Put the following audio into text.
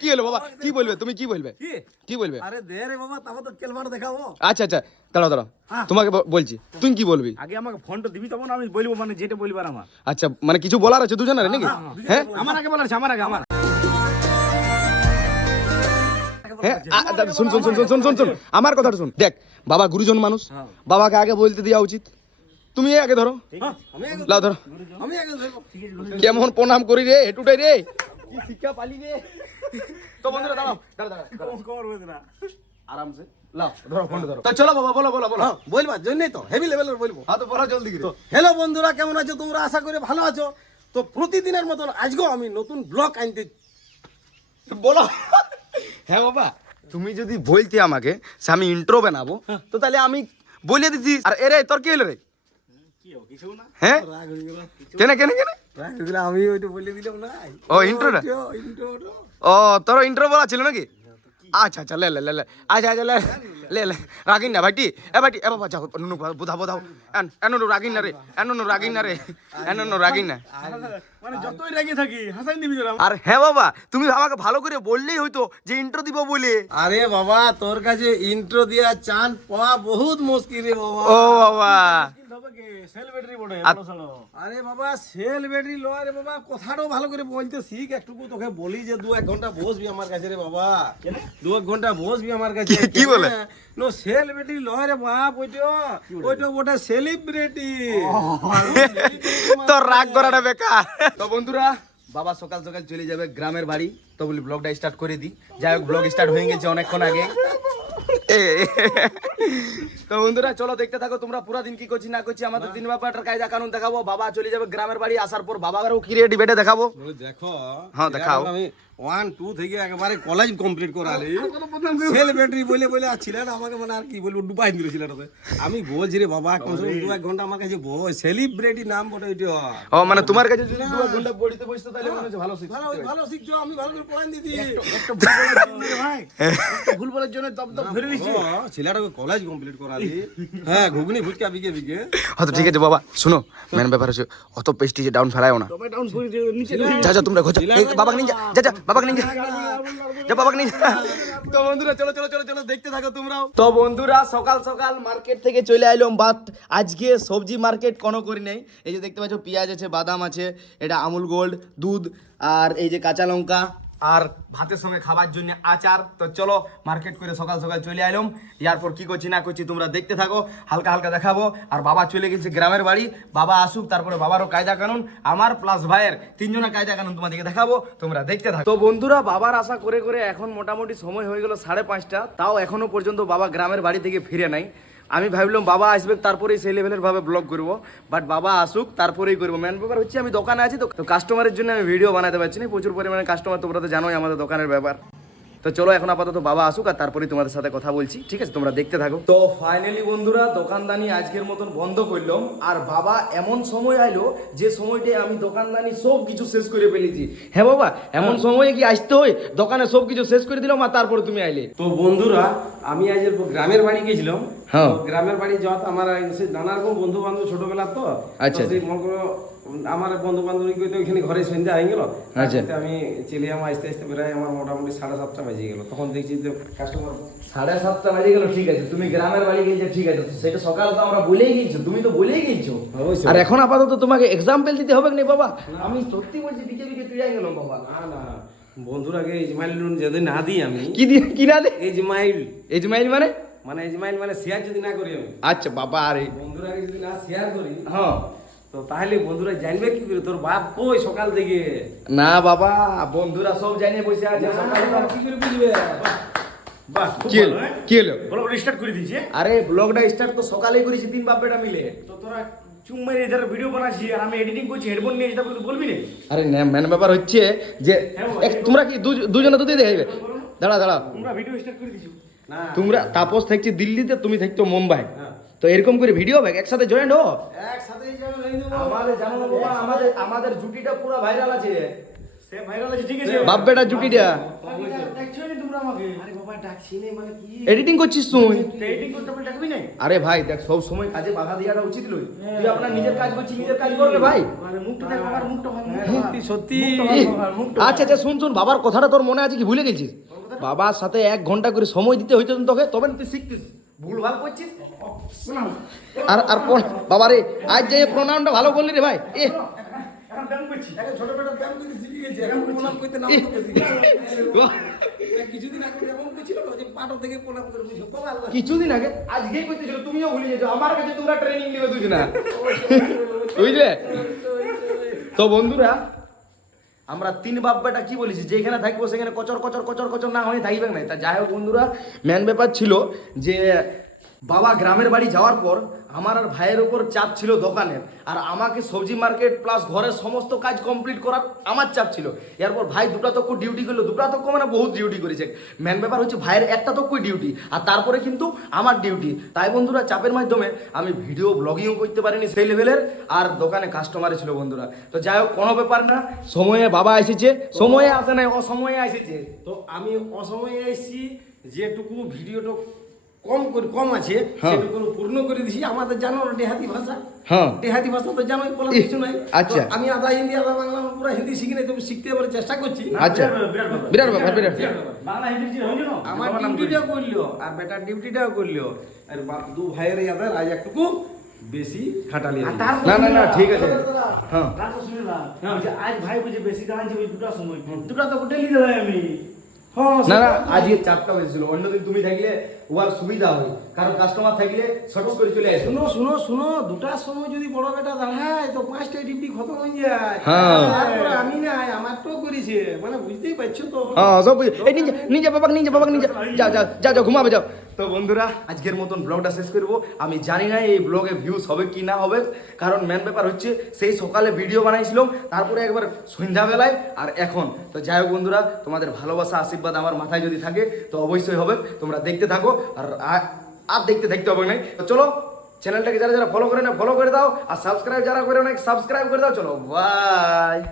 কি হলো বাবা কি বলবে তুমি কি বলবে কি? বলবে আরে আচ্ছা আচ্ছা দাঁড়াও দাঁড়াও তোমাকে বলছি তুই কি বলবি আগে আমাকে ফোনটা দিবি তখন আমি বলব মানে যেটা বলবার আমার আচ্ছা মানে কিছু বলার আছে দুজনের নাকি হ্যাঁ আমার আগে বলার আছে, আমার আগে আমার হ্যাঁ দাঁড়া, শুন শুন শুন শুন শুন শুন শুন। আমার কথাটা শুন। দেখ বাবা গুরুজন মানুষ বাবাকে আগে বলতে দেওয়া উচিত। তুমি আগে ধরো। লাও ধরো। কেমন প্রণাম করি রে হেঁটুটাই রে। শিক্ষা পালি রে? তো বন্ধুরা দাঁড়াও আরামসে। চলো বাবা বলো বলো বলো। হ্যাঁ। জন্যই তো হেভি লেভেলের বলব। হ্যাঁ তো বলো জলদি করে। হ্যালো বন্ধুরা কেমন আছো? তোমরা আশা করে ভালো আছো। তো প্রতিদিনের মতন আজকেও আমি নতুন ব্লগ আনতে বলো। হ্যাঁ বাবা। তুমি যদি বলতে আমাকে যে আমি ইন্ট্রো বানাবো তো তাহলে আমি বলে দিছি আর এরে তোর কি হলো রে? হ্যাঁ? রাগ হয়ে গেল কেন কেন কেন? রাগ হয়ে গেল আমি ওইটা বলে দিলাম না ও? ইন্ট্রো ও তোর ইন্ট্রো বলা ছিল নাকি? আচ্ছা আচ্ছা লে লে লে লে। আচ্ছা আচ্ছা লে। লে লে রাগিন না ভাইটি। এ ভাইটি এ বাবা যাও নুনু বোধা বোধাও এন এন রাগিন না রে এন নুনু রাগিন না রে এন নুনু রাগিন না। মানে যতই রাগে থাকি হাসাই দিবি জরা আর হ্যাঁ বাবা তুমি আমাকে ভালো করে বললেই হইতো যে ইন্ট্রো দিব বলে। আরে বাবা তোর কাছে ইন্ট্রো দিয়া চান পাওয়া বহুত মুশকিল রে বাবা। ও বাবা। আর- বাবা সেল ব্যাটারি লয় রে বাবা কথাটাও ভালো করে বলতে শিখ। একটুকু তোকে বলি যে দু এক ঘণ্টা বসবি আমার কাছে রে বাবা। দু এক ঘণ্টা বসবি আমার কাছে। কি- বলে? নো সেল ব্যাটারি রে বাপ ওইটা ওইটা ওটা সেলিব্রিটি তোর রাগ করাটা বেকার। তো বন্ধুরা বাবা সকাল সকাল চলে যাবে গ্রামের বাড়ি। তো বলি ব্লগটা স্টার্ট করে দিই যাই হোক ব্লগ স্টার্ট হয়ে গেছে অনেকক্ষণ আগে। তো বন্ধুরা চলো দেখতে থাকো তোমরা পুরো দিন কি করছি না করছি আমাদের দিন ব্যাপারটার কায়দা কানুন দেখাবো বাবা চলে যাবে গ্রামের বাড়ি আসার পর বাবারও ক্রিয়েটিভ এটা দেখাবো। দেখো হ্যাঁ, দেখাও। আমি ওয়ান টু থেকে একেবারে কলেজ কমপ্লিট করালি। সেল ব্যাটারি বলে বলে আমাকে মানে আর কি বলব ডুবাই দিল আমি বলছি রে বাবা কমসে কম দু এক ঘণ্টা আমার কাছে বই সেলিব্রিটি নাম বটে ওইটা। ও মানে তোমার কাছে যদি দু এক ঘণ্টা পড়িতে বসতো তাহলে মনে হচ্ছে ভালো শিখতে ভালো ভালো শিখছো আমি ভালো করে পড়াই দিদি ভাই ভুল বলার জন্য দব দব ধরে দিচ্ছি হ্যাঁ, ছেলেটাকে কলেজ কমপ্লিট করালি হ্যাঁ ঘুগনি ফুচকা বিকে বিকে। হয়তো ঠিক আছে বাবা শুনো মেন ব্যাপার হচ্ছে অত পেস্টিজে ডাউন ফেলায়ও না। তবে ডাউন করে দিয়ে নিচে যা যা তোমরা খোঁজা এই বাবাকে নিয়ে যা যা বাবাকে নিয়ে যা। যা বাবাকে নিয়ে তো বন্ধুরা চলো চলো চলো চলো দেখতে থাকো তোমরাও। তো বন্ধুরা সকাল সকাল মার্কেট থেকে চলে আইলাম বাট আজকে সবজি মার্কেট কোনো করি নেই। এই যে দেখতে পাচ্ছ পেঁয়াজ আছে বাদাম আছে এটা আমুল গোল্ড দুধ আর এই যে কাঁচা লঙ্কা। আর ভাতের সঙ্গে খাবার জন্য আচার। তো চলো মার্কেট করে সকাল সকাল চলে আইলাম। ইয়ারপর কি করছি না করছি তোমরা দেখতে থাকো, হালকা হালকা দেখাবো। আর বাবা চলে গেছে গ্রামের বাড়ি, বাবা আসুক, তারপরে বাবারও কায়দা কানুন আমার প্লাস ভাইয়ের তিনজনের কায়দা কানুন তোমাদেরকে দেখাবো, তোমরা দেখতে থাকো। তো বন্ধুরা, বাবার আশা করে করে এখন মোটামুটি সময় হয়ে গেল সাড়ে পাঁচটা, তাও এখনও পর্যন্ত বাবা গ্রামের বাড়ি থেকে ফিরে নাই। আমি ভাবলাম বাবা আসবে, তারপরেই সেই লেভেলের ভাবে ব্লগ করব। বাট বাবা আসুক, তারপরেই করব। মেন ব্যাপার হচ্ছে আমি দোকানে আছি, তো কাস্টমারের জন্য আমি ভিডিও বানাতে পারছি না। প্রচুর পরিমাণে কাস্টমার তোমরা তো জানোই আমাদের দোকানের ব্যাপার। তো চলো এখন আপাতত বাবা আসুক আর তারপরে তোমাদের সাথে কথা বলছি। ঠিক আছে? তোমরা দেখতে থাকো। তো ফাইনালি বন্ধুরা দোকানদানি আজকের মতন বন্ধ করলাম। আর বাবা এমন সময় আইলো যে সময়টায় আমি দোকানদানি সব কিছু শেষ করে ফেলেছি। হ্যাঁ বাবা এমন সময়ে কি আসতে হয়? দোকানে সব কিছু শেষ করে দিলাম আর তারপরে তুমি আইলে। তো বন্ধুরা আমি আজ গ্রামের বাড়ি গেছিলাম হ্যাঁ। গ্রামের বাড়ি যাওয়া আমার নানা রকম বন্ধু বান্ধব ছোটবেলার তো। আচ্ছা। সেই মনে করো আমার বন্ধু বান্ধবী তো ওইখানে ঘরে সন্ধ্যা হয়ে গেল। আচ্ছা। আমি চলে আমার আস্তে আস্তে প্রায় আমার মোটামুটি সাড়ে সাতটা বেজে গেল। তখন দেখছি যে কাস্টমার সাড়ে সাতটা বাজে গেল ঠিক আছে তুমি গ্রামের বাড়ি গিয়েছো ঠিক আছে সেটা সকালে তো আমরা বলেই গিয়েছো তুমি তো বলেই গিয়েছো আর এখন আপাতত তোমাকে এক্সাম্পল দিতে হবে না বাবা? আমি সত্যি বলছি বিকে বিকে তুই গেলাম বাবা। না না বন্ধুরাকে ইজমাইল লোন যদি না দিই আমি কি দিয়ে কি না দে ইজমাইল। এজমাইল মানে? মানে ইজমাইল মানে শেয়ার যদি না করি আমি। আচ্ছা বাবা আরে। বন্ধুরাকে যদি না শেয়ার করি হ্যাঁ। তো তাহলে বন্ধুরা জানবে কি করে? তোর বাপ কই সকাল থেকে? না বাবা বন্ধুরা সব জানে বসে আছে। সকালে কি করে বুঝবে? বাহ কি হলো? হ্যাঁ? কি হলো? করে দিয়েছে আরে ব্লগটা স্টার্ট তো সকালেই করেছি তিন বাপেটা মিলে। তো তোরা এদের ভিডিও বানাচ্ছি আর আমি এডিটিং করছি হেডফোন নিয়ে যেটা বলবি না? আরে মেন ব্যাপার হচ্ছে যে তোমরা কি দুজনে দেখাইবে? দাঁড়া দাঁড়া তোমরা ভিডিও স্টার্ট করে দিছো না তোমরা তাপস থাকছি দিল্লিতে তুমি থাকতো মুম্বাই। হ্যাঁ। তো এরকম করে ভিডিও হবে? একসাথে জয়েন্ট হো দেবো আমাদের জানো বাবা আমাদের আমাদের জুটিটা পুরো ভাইরাল আছে। সে ভাইরাল আছে ঠিক আছে? বাপ বেটা জুটিটা। দেখছ নি তোমরা আমাকে? আরে বাবা ডাকছি নে মানে কি? এডিটিং করছিস তুই? এডিটিং করতে বলে ডাকবি না? আরে ভাই দেখ সব সময় কাজে বাধা দেওয়াটা উচিত নয়। তুই আপনার নিজের কাজ করছিস নিজের কাজ করবে ভাই। আরে মুখটা দেখ আমার মুখটা ভালো সত্যি সত্যি। আচ্ছা আচ্ছা শুন শুন বাবার কথাটা তোর মনে আছে কি? ভুলে গেছিস? বাবার সাথে এক ঘণ্টা করে সময় দিতে হইতো তোকে? তবে তুই শিখতিস। করছিস? আর আর কোন? বাবারে আজ যে প্রণামটা ভালো করলি রে ভাই। এ। কিছুদিন আগে বাবা আজকেই করতেছিল তুমিও ভুলে যেছো। আমার কাছে তোমরা ট্রেনিং নিবে তুই বুঝলে? তো বন্ধুরা আমরা তিন বাপ্পাটা কি বলেছি? যেখানে থাকব সেখানে কচর কচর কচর কচর না হয়ে থাকবে না। তা যাই হোক বন্ধুরা মেন ব্যাপার ছিল যে বাবা গ্রামের বাড়ি যাওয়ার পর আমার আর ভাইয়ের ওপর চাপ ছিল দোকানের। আর আমাকে সবজি মার্কেট প্লাস ঘরের সমস্ত কাজ কমপ্লিট করার আমার চাপ ছিল। এরপর ভাই দুটা তক্ক ডিউটি করল, দুটা তক্ক মানে বহুত ডিউটি করেছে। মেন ব্যাপার হচ্ছে ভাইয়ের একটা তক্কই ডিউটি আর তারপরে কিন্তু আমার ডিউটি তাই বন্ধুরা, চাপের মাধ্যমে আমি ভিডিও ব্লগিংও করতে পারিনি সেই লেভেলের আর দোকানে কাস্টমার ছিল বন্ধুরা। তো যাই হোক, কোনো ব্যাপার না, সময়ে বাবা এসেছে, সময়ে আসে নাই, অসময়ে এসেছে। তো আমি অসময়ে এসেছি, যেটুকু ভিডিওটা কম করে কম আছে হ্যাঁ। সেটুকু পূর্ণ করে দিছি। আমাদের জানো না দেহাতি ভাষা? হ্যাঁ। দেহাতি ভাষা তো জানোই বলা কিছু নাই। আচ্ছা। আমি আধা হিন্দি আধা বাংলা পুরো হিন্দি শিখি নাই তবে শিখতে চেষ্টা করছি। আচ্ছা। বিরাট ব্যাপার। বিরাট বাংলা হিন্দি আমার ডিউটিটাও করল আর বেটার ডিউটিটাও করল আর বাপ দু ভাইয়ের ইয়াদের আজ একটুকু বেশি খাটালি না না না ঠিক আছে। হ্যাঁ। তারপর শুনলাম যে আজ ভাই বুঝে বেশি দাঁড়াচ্ছি ওই দুটা সময়। দুটা তো ডেলি দেয় আমি। হ্যাঁ না না আজকে চাপটা বেশি অন্যদিন তুমি থাকলে ওয়ার সুবিধা হয়। কারণ কাস্টমার থাকলে শর্ট করে চলে আসে শুনো শুনো শুনো দুটার সময় যদি বড় বেটা দাঁড়ায় তো পাঁচটা ডিপি খতম হয়ে যায়। হ্যাঁ। তারপরে আমি নাই আমার তো করেছে। মানে বুঝতেই পারছ তো? হ্যাঁ সব নিজে এই নিজে নিচে যাও যাও যাও যাও ঘুমাবে যাও। তো বন্ধুরা, আজকের মতন ব্লগটা শেষ করব। আমি জানি না এই ব্লগে ভিউজ হবে কি না হবে, কারণ মেন ব্যাপার হচ্ছে সেই সকালে ভিডিও বানাইছিলাম, তারপরে একবার সন্ধ্যাবেলায় আর এখন। তো যাই হোক বন্ধুরা, তোমাদের ভালোবাসা, আশীর্বাদ আমার মাথায় যদি থাকে, তো অবশ্যই হবে। তোমরা দেখতে থাকো, আর আর- দেখতে দেখতে হবে না তো চলো চ্যানেলটাকে যারা যারা ফলো করে না ফলো করে দাও, আর সাবস্ক্রাইব যারা করে না সাবস্ক্রাইব করে দাও। চলো বাই